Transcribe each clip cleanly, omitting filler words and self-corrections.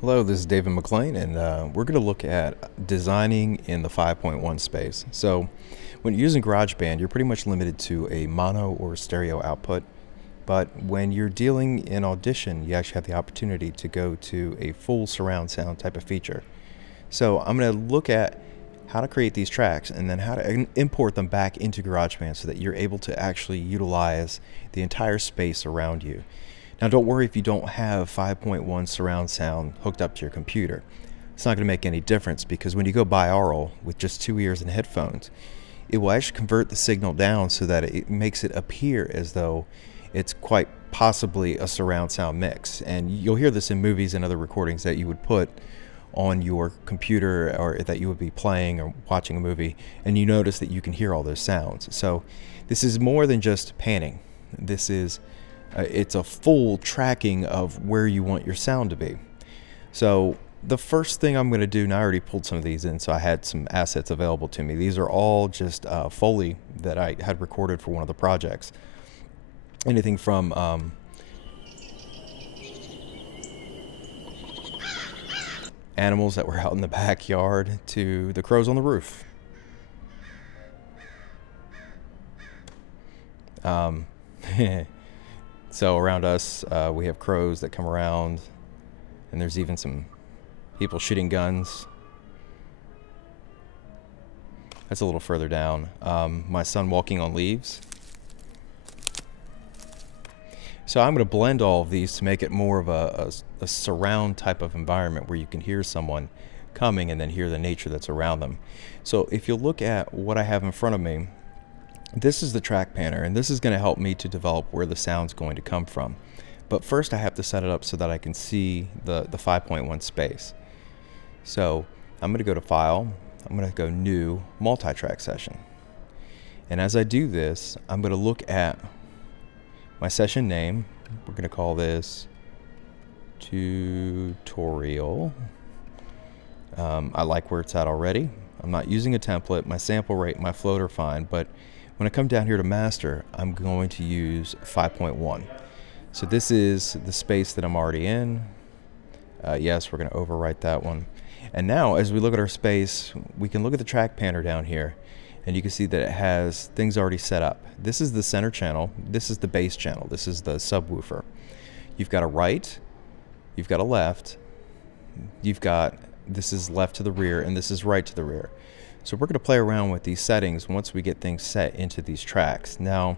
Hello, this is David McLean, and we're going to look at designing in the 5.1 space. So, when you're using GarageBand, you're pretty much limited to a mono or stereo output. But when you're dealing in Audition, you actually have the opportunity to go to a full surround sound type of feature. So, I'm going to look at how to create these tracks and then how to import them back into GarageBand so that you're able to actually utilize the entire space around you. Now, don't worry if you don't have 5.1 surround sound hooked up to your computer. It's not going to make any difference because when you go binaural with just 2 ears and headphones, it will actually convert the signal down so that it makes it appear as though it's quite possibly a surround sound mix. And you'll hear this in movies and other recordings that you would put on your computer or that you would be playing or watching a movie, and you notice that you can hear all those sounds. So this is more than just panning. This is it's a full tracking of where you want your sound to be. So the first thing I'm going to do, now I already pulled some of these in, so I had some assets available to me. These are all just Foley that I had recorded for one of the projects. Anything from animals that were out in the backyard to the crows on the roof. So around us, we have crows that come around, and there's even some people shooting guns. That's a little further down. My son walking on leaves. So I'm going to blend all of these to make it more of a surround type of environment where you can hear someone coming and then hear the nature that's around them. So if you look at what I have in front of me, this is the track panner, and this is going to help me to develop where the sound's going to come from. But first I have to set it up so that I can see the 5.1 space. So I'm going to go to File, I'm going to go New, Multi-Track Session. And as I do this, I'm going to look at my session name. We're going to call this Tutorial. I like where it's at already. I'm not using a template. My sample rate, my float are fine, but when I come down here to master, I'm going to use 5.1. So this is the space that I'm already in. Yes, we're going to overwrite that one. And now, as we look at our space, we can look at the track panner down here, and you can see that it has things already set up. This is the center channel. This is the bass channel. This is the subwoofer. You've got a right, you've got a left, this is left to the rear, and this is right to the rear. So we're going to play around with these settings once we get things set into these tracks. Now,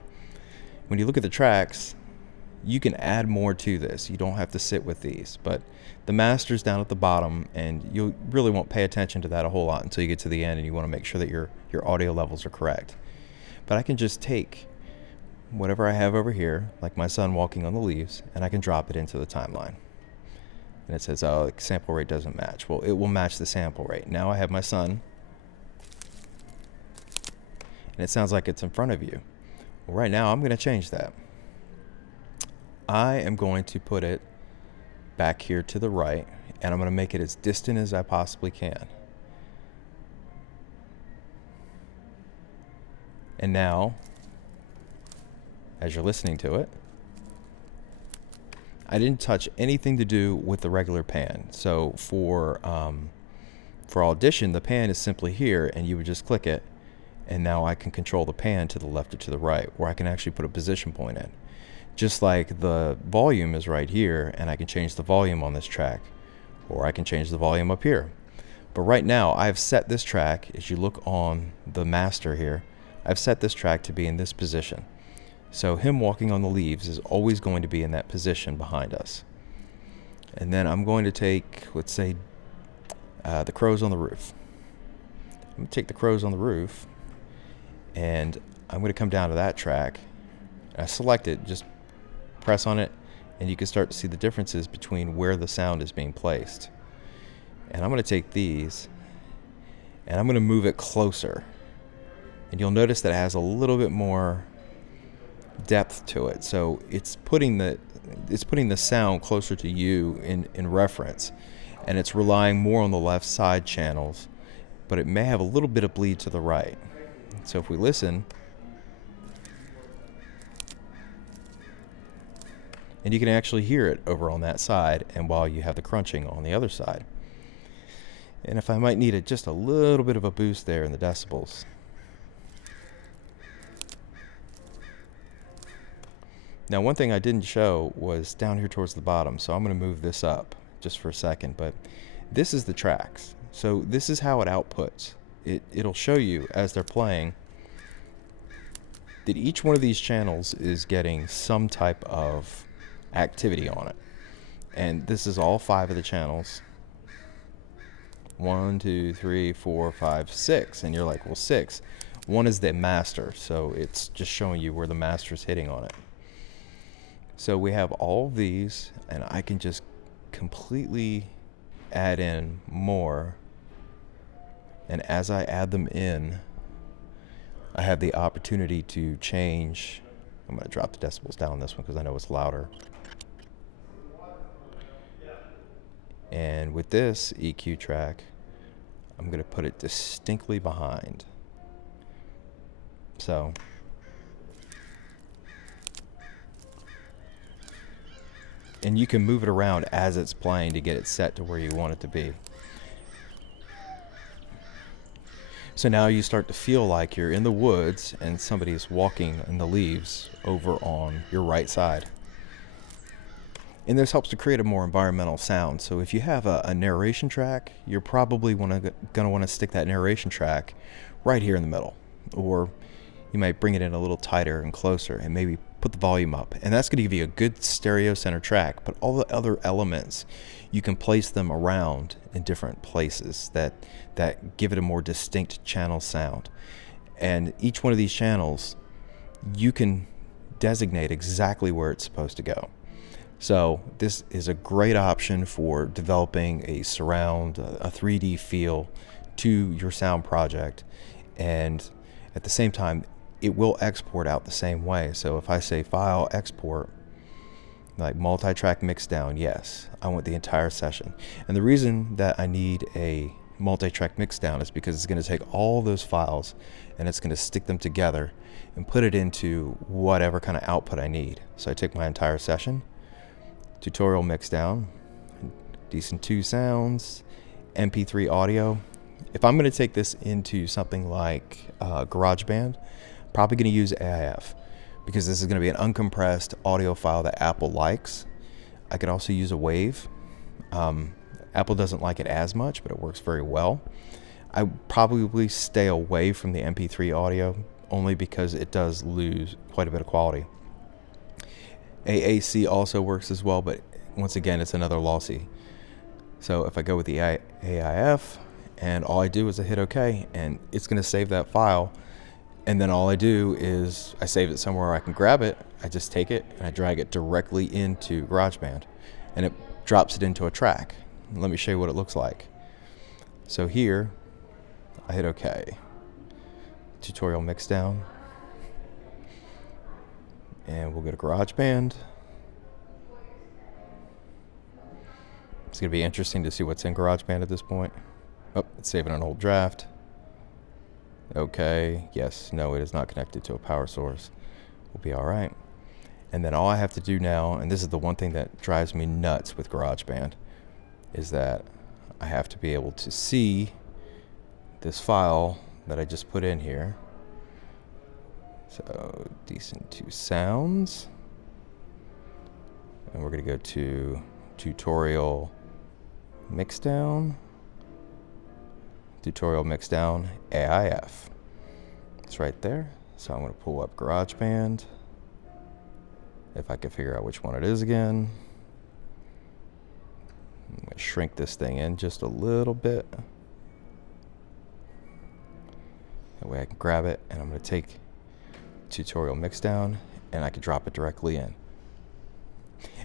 when you look at the tracks, you can add more to this. You don't have to sit with these, but the master's down at the bottom, and you really won't pay attention to that a whole lot until you get to the end and you want to make sure that your audio levels are correct. But I can just take whatever I have over here, like my son walking on the leaves, and I can drop it into the timeline. And it says, oh, the sample rate doesn't match. Well, it will match the sample rate. Now I have my son, and it sounds like it's in front of you. Well, right now I'm going to change that. I am going to put it back here to the right, and I'm going to make it as distant as I possibly can. And now, as you're listening to it, I didn't touch anything to do with the regular pan. So for Audition, the pan is simply here, and you would just click it, and now I can control the pan to the left or to the right, or I can actually put a position point in. Just like the volume is right here, and I can change the volume on this track, or I can change the volume up here. But right now, I've set this track, as you look on the master here, I've set this track to be in this position. So him walking on the leaves is always going to be in that position behind us. And then I'm going to take, let's say, the crows on the roof. I'm going to take the crows on the roof, and I'm going to come down to that track. I select it, just press on it, and you can start to see the differences between where the sound is being placed. And I'm going to take these, and I'm going to move it closer. And you'll notice that it has a little bit more depth to it. So it's putting the sound closer to you in reference, and it's relying more on the left side channels, but it may have a little bit of bleed to the right. So if we listen, And you can actually hear it over on that side, and while you have the crunching on the other side. And if I might need just a little bit of a boost there in the decibels. Now, one thing I didn't show was down here towards the bottom, so I'm going to move this up just for a second, but this is the tracks. So this is how it outputs. It'll show you as they're playing that each one of these channels is getting some type of activity on it. And this is all 5 of the channels. 1, 2, 3, 4, 5, 6. And you're like, well, 6. 1 is the master, so it's just showing you where the master's hitting on it. So we have all of these, and I can just completely add in more. And as I add them in, I have the opportunity to change. I'm going to drop the decibels down on this one because I know it's louder. And with this EQ track, I'm going to put it distinctly behind. So and you can move it around as it's playing to get it set to where you want it to be. So now you start to feel like you're in the woods and somebody's walking in the leaves over on your right side. And this helps to create a more environmental sound. So if you have a narration track, you're probably going to want to stick that narration track right here in the middle. Or you might bring it in a little tighter and closer and maybe put the volume up. And that's going to give you a good stereo center track. But all the other elements, you can place them around in different places that give it a more distinct channel sound. And each one of these channels, you can designate exactly where it's supposed to go. So this is a great option for developing a surround, a 3D feel to your sound project. And at the same time, it will export out the same way. So if I say file export, like multi-track mixdown, yes, I want the entire session. And the reason that I need a multi-track mixdown is because it's going to take all those files and it's going to stick them together and put it into whatever kind of output I need. So I take my entire session, tutorial mixdown, Decent 2 sounds, MP3 audio. If I'm going to take this into something like GarageBand, probably going to use AIF because this is going to be an uncompressed audio file that Apple likes. I could also use a WAV. Apple doesn't like it as much, but it works very well. I probably stay away from the MP3 audio only because it does lose quite a bit of quality. AAC also works as well, but once again, it's another lossy. So if I go with the AIF and all I do is I hit OK, and it's going to save that file. And then all I do is I save it somewhere where I can grab it. I just take it and I drag it directly into GarageBand, and it drops it into a track. Let me show you what it looks like. So here, I hit OK. Tutorial mixdown. And we'll go to GarageBand. It's going to be interesting to see what's in GarageBand at this point. Oh, it's saving an old draft. Okay, yes, no, it is not connected to a power source. We'll be all right. And then all I have to do now, and this is the one thing that drives me nuts with GarageBand, is that I have to be able to see this file that I just put in here. So, Decent 2 sounds. And we're going to go to tutorial mixdown. Tutorial mixdown AIF. It's right there. So I'm going to pull up GarageBand. If I can figure out which one it is again. I'm going to shrink this thing in just a little bit. That way I can grab it, and I'm going to take tutorial mixdown and I can drop it directly in.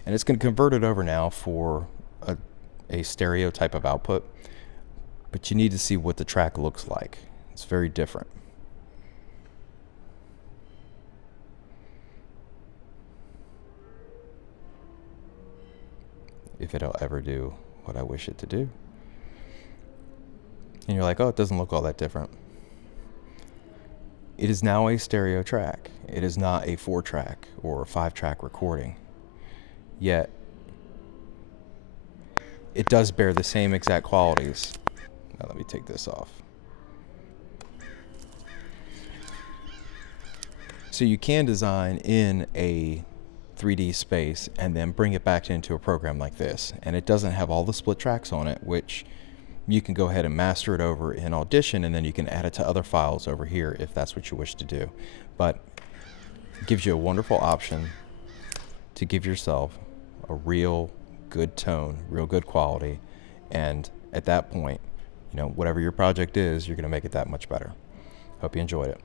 And it's going to convert it over now for a stereo type of output. But you need to see what the track looks like. It's very different. If it'll ever do what I wish it to do. And you're like, oh, it doesn't look all that different. It is now a stereo track. It is not a 4-track or a 5-track recording. yet it does bear the same exact qualities. Now let me take this off. So you can design in a 3D space and then bring it back into a program like this. And it doesn't have all the split tracks on it, which you can go ahead and master it over in Audition, and then you can add it to other files over here if that's what you wish to do. But it gives you a wonderful option to give yourself a real good tone, real good quality, and at that point, you know, whatever your project is, you're going to make it that much better. Hope you enjoyed it.